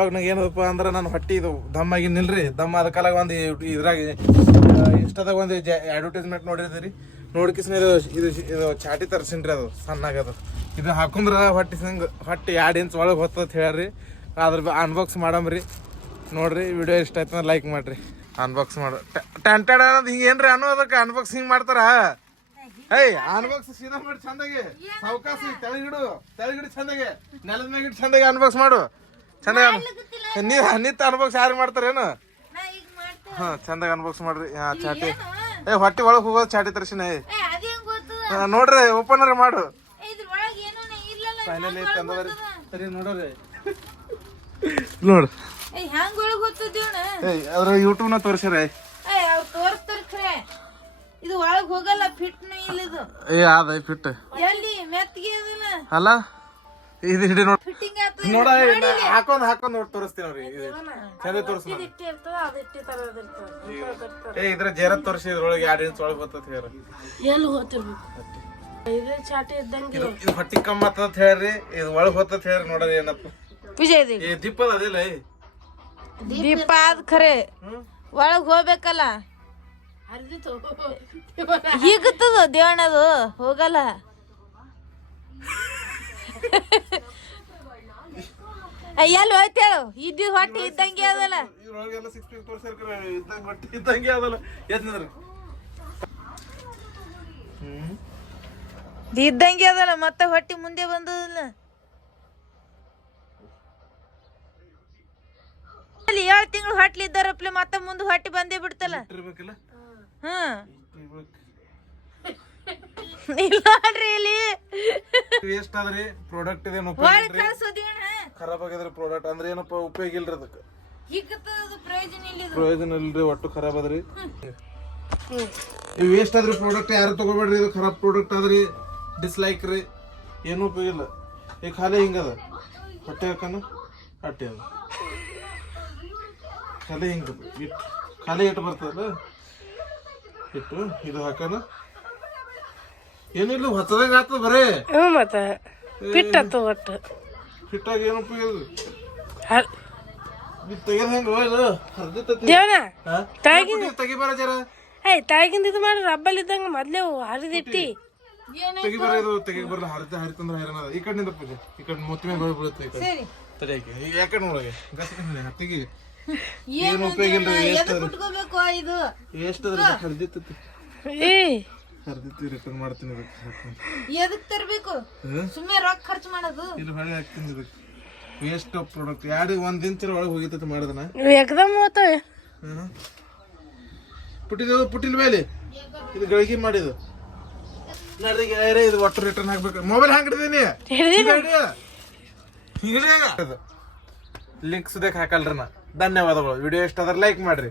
ಇವಾಗ ನಂಗೆ ಏನದಪ್ಪ ಅಂದ್ರೆ ನಾನು ಹೊಟ್ಟಿ ಇದು ದಮ್ ಆಗಿ ನಿಲ್ರಿ ದಮ್ ಅದ ಕಾಲಾಗ ಒಂದು ಇದ್ರಾಗ ಇಷ್ಟದ ಒಂದು ಅಡ್ವರ್ಟೈಸ್ಮೆಂಟ್ ನೋಡಿರ್ತೀರಿ. ನೋಡ್ಕಿಸ್ನ ಇದು ಇದು ಇದು ಚಾಟಿ ತರ್ಸಿನ್ರಿ ಅದು ಸಣ್ಣಾಗದು ಇದು ಹಾಕೊಂಡ್ರ ಹೊಟ್ಟಿ ಸಂಗ ಹೊಟ್ಟಿ ಎರಡು ಇಂಚ್ ಒಳಗೆ ಹೊತ್ತತ್ ಹೇಳ್ರಿ. ಅದ್ರ ಅನ್ಬಾಕ್ಸ್ ಮಾಡಮ್ರಿ. ನೋಡ್ರಿ ವಿಡಿಯೋ ಇಷ್ಟ ಆಯ್ತಂದ್ರೆ ಲೈಕ್ ಮಾಡ್ರಿ. ಅನ್ಬಾಕ್ಸ್ ಮಾಡ. ಟೆಂಟೆಡ್ ಅನ್ನೋದು ಹಿಂಗೆ ಏನ್ರಿ ಅನ್ನೋ ಅದಕ್ಕೆ ಅನ್ಬಾಕ್ಸ್ ಹಿಂಗೆ ಮಾಡ್ತಾರ? ಏಯ್ ಅನ್ಬಾಕ್ಸ್ ಸೀದಾ ಮಾಡಿ ಚಂದಾಗಿ. ಸಾವಕಾಶ ತೆಳಗಿಡು ತೆಳಗಿಡು ಚಂದಾಗಿ. ನೆಲದ ಮ್ಯಾಗಿಡ್ ಚಂದಾಗಿ ಅನ್ಬಾಕ್ಸ್ ಮಾಡು. ಚಂದಾಗಿ ನೀವ್ ನಿತ್ತ ಅನ್ಬಾಕ್ಸ್ ಯಾರು ಮಾಡ್ತಾರೇನು ನಾ ಈಗ ಮಾಡ್ತೇವೆ. ಹಾ ಚಂದಾಗಿ ಅನ್ಬಾಕ್ಸ್ ಮಾಡ್ರಿ. ಹಾ ಚಾಟಿ. ಏ ಹೊಟ್ಟೆ ಒಳಗೆ ಹೋಗೋದು ಚಾಟಿ ತರ್ಸಿನ ನೋಡ್ರಿ ಓಪನರ್ ಮಾಡು. ಫೈನಲಿ ತಂದವರಿ ಸರಿ ನೋಡ್ರಿ. ನೋಡು. ಯೂಟ್ಯೂಬ್ನ ತೋರಿಸ್ಯಾರ ಅವ್ರು ತೋರಿಸ್ತಾರ ಖರೆ ಇದು ಒಳಗ್ ಹೋಗಲ್ಲ ಫಿಟ್ನು ಇಲ್ಲ ಇದು ಏ ಆದ ಫಿಟ್ ಎಲ್ಲಿ ಮೆತ್ತಗೆ ಅದಲ್ಲ ಅಲ್ಲ? ಇದು ಹಿಡಿ ನೋಡಿ ಹಾಕೊಂಡ್ ಹಾಕೊಂಡ್ ತೋರಿಸ್ತೀನಿ ಚಂದ ತೋರಿಸ್ತೀನಿ ಏ ಇದ್ರ ಜೇರ ತೋರಿಸಿ ಇದ್ರೊಳಗೆ ಎರಡು ಇಂಚ್ ಒಳಗೆ ಬರ್ತದೆ ಹೇಳ ಎಲ್ಲಿ ಹೋತಿರ್ಬೇಕು? ಇದೇ ಚಾಟಿ ಇದ್ದಂಗೆ. ಇದು ಇದು ಹೊಟ್ಟಿ ಕಮ್ಮ ಅಂತ ಹೇಳ್ರಿ. ಇದು ಒಳಗೆ ಹೋತತ್ ಹೇಳ್ರಿ ನೋಡ್ರಿ ಏನಪ್ಪ. ಏ ದೀಪದ ಅದಿಲ್ಲ ದೀಪ ಅದ ಖರೆ. ಒಳಗೆ ಹೋಗ್ಬೇಕಲ್ಲ. ಹೀಗತ್ತದ ದೇವಣ್ಣದು ಹೋಗಲ್ಲ. ಎಲ್ಲಿ ಹೋಯ್ತೇಳು? ಇದ್ದು ಹೊಟ್ಟೆ ಇದ್ದಂಗೆ ಅದಲ್ಲ. ಇದ್ರೊಳಗೆಲ್ಲ ಸಿಕ್ಸ್ ಪೀಸ್ ತೋರಿಸಿರ್ಕ್ರ ಇದ್ದಂಗೆ ಹೊಟ್ಟಿ ಇದ್ದಂಗೆ ಅದಲ್ಲ. ಎದ್ ನಿಂದ್ರಿ ಹ್ಮ್. ಇದ್ದಂಗೆ ಅದಲ್ಲ ಮತ್ತೆ ಹೊಟ್ಟಿ ಮುಂದೆ ಬಂದದಲ್ಲ. ಅಲ್ಲಿ ಏಳು ತಿಂಗಳು ಹೊಟ್ಲಿ ಇದ್ದಾರಪ್ಲೆ ಮತ್ತೆ ಮುಂದೆ ಹೊಟ್ಟಿ ಬಂದೇ ಬಿಡ್ತಲ್ಲ. ಹ್ಮ್. ಇಲ್ಲ ಇಲ್ಲಿ. ವೇಸ್ಟ್ ಆದ್ರಿ ಪ್ರಾಡಕ್ಟ್ ಇದೇನು ಖರಾಬ್ ಆಗಿದ್ರಿ ಪ್ರಾಡಕ್ಟ್ ಅಂದ್ರೆ ಏನಪ್ಪ ಉಪಯೋಗ ಇಲ್ರಿ ಅದಕ್ಕೆ? ಹಿಗ್ಗತ್ತದ ಪ್ರಯೋಜನ ಇಲ್ಲ ಇದು ಪ್ರಯೋಜನ ಇಲ್ರಿ ಒಟ್ಟು ಖರಾಬ್ ಅದ್ರಿ. ಇವು ವೇಸ್ಟ್ ಆದ್ರಿ ಪ್ರಾಡಕ್ಟ್ ಯಾರು ತಗೋಬೇಡ್ರಿ ಇದು ಖರಾಬ್ ಪ್ರಾಡಕ್ಟ್ ಆದ್ರಿ ಡಿಸ್ಲೈಕ್ ರೀ ಏನೂ ಉಪಯೋಗ ಇಲ್ಲ. ಈಗ ಖಾಲಿ ಹಿಂಗದ ಹೊಟ್ಟೆ ಹಾಕನ? ಹೊಟ್ಟೆ ಅದ. ಖಾಲಿ ಹಿಂಗ ಇಟ್ಟು ಖಾಲಿ ಇಟ್ಟು ಬರ್ತದಲ್ಲ? ಇಟ್ಟು ಇದು ಹಾಕನ? ಏನಿಲ್ಲ ಹೊಸದಾಗ ಆತದ ಬರೇ. ಹ್ಞೂ ಮತ್ತೆ. ಪಿಟ್ ಆತು ಒಟ್ಟು. ಹಿಟ್ಟಾಗಿ ಏನು ಉಪಯೋಗ ಇದು ತೆಗೆದ ಹೆಂಗ ಇದು ಹರ್ದಿತ್ತತಿ ದೇವನ ಹಾ? ತೆಗಿಬಾರ ಜರ? ಏಯ್ ತಾಯಿಗಿಂದ ಇದು ಮಾಡಿ ರಬ್ಬಲ್ ಇದ್ದಂಗ ಮೊದ್ಲೇ ಹರಿದಿಟ್ಟಿ. ತೆಗಿಬಾರ ಇದು ತೆಗಿ ಬರಲ್ಲ ಹರಿದ ಹರಿತಂದ್ರ ಹೈರಾಣ ಈ ಕಡೆಯಿಂದ ಪೂಜೆ ಈ ಕಡೆ ಮೇಲೆ ಬೀಳುತ್ತೆ ಈ ಕಡೆ. ಆಕೆ ಈಗ ಯಾಕಡೆ ಏನು ಉಪಯೋಗ ಬಿಟ್ಕೋಬೇಕು ಇದು? ವೇಸ್ಟ್ ಅದ್ರಿ ಹರಿದಿತ್ತತಿ ಏಯ್ ಹರಿದಿತ್ತಿ ರಿಟರ್ನ್ ಮಾಡ್ತೀನಿ ಇದಕ್ಕೆ ತರಬೇಕು ಎದಕ್ ತರ್ಬೇಕು? ಹ್ಮ್? ಸುಮ್ಮನೆ ರೊಕ್ಕ ಖರ್ಚು ಮಾಡೋದು. ಇಲ್ಲಿ ಹೊಳೆ ಹಾಕ್ತೀನಿ ಇದಕ್ಕೆ ವೇಸ್ಟ್ ಪ್ರಾಡಕ್ಟ್ ಎರಡು ಒಂದ್ ದಿನ ಒಳಗೆ ಹೋಗಿತ್ತೈತಿ ಮಾಡಿದನ? ಎಕ್ದಮ್ ಹೋತವೆ ಪುಟ್ಟಿದ ಪುಟ್ಟಿ ಮೇಲೆ. ಇದು ಗಳಿಗೆ ಮಾಡಿದ್ದು. ನಡ್ರಿ ಗೆಳೆಯರೇ, ಇದು ಒಟ್ಟು ರಿಟರ್ನ್ ಹಾಕ್ಬೇಕು. ಮೊಬೈಲ್ ಹ್ಯಾಂಗ್ ಹಿಡಿದೀನಿ. ಲಿಂಕ್ಸ್ ಹಾಕಲ್ರಿ ನಾ ಧನ್ಯವಾದಗಳು. ವಿಡಿಯೋ ಇಷ್ಟ ಆದ್ರೆ ಲೈಕ್ ಮಾಡ್ರಿ.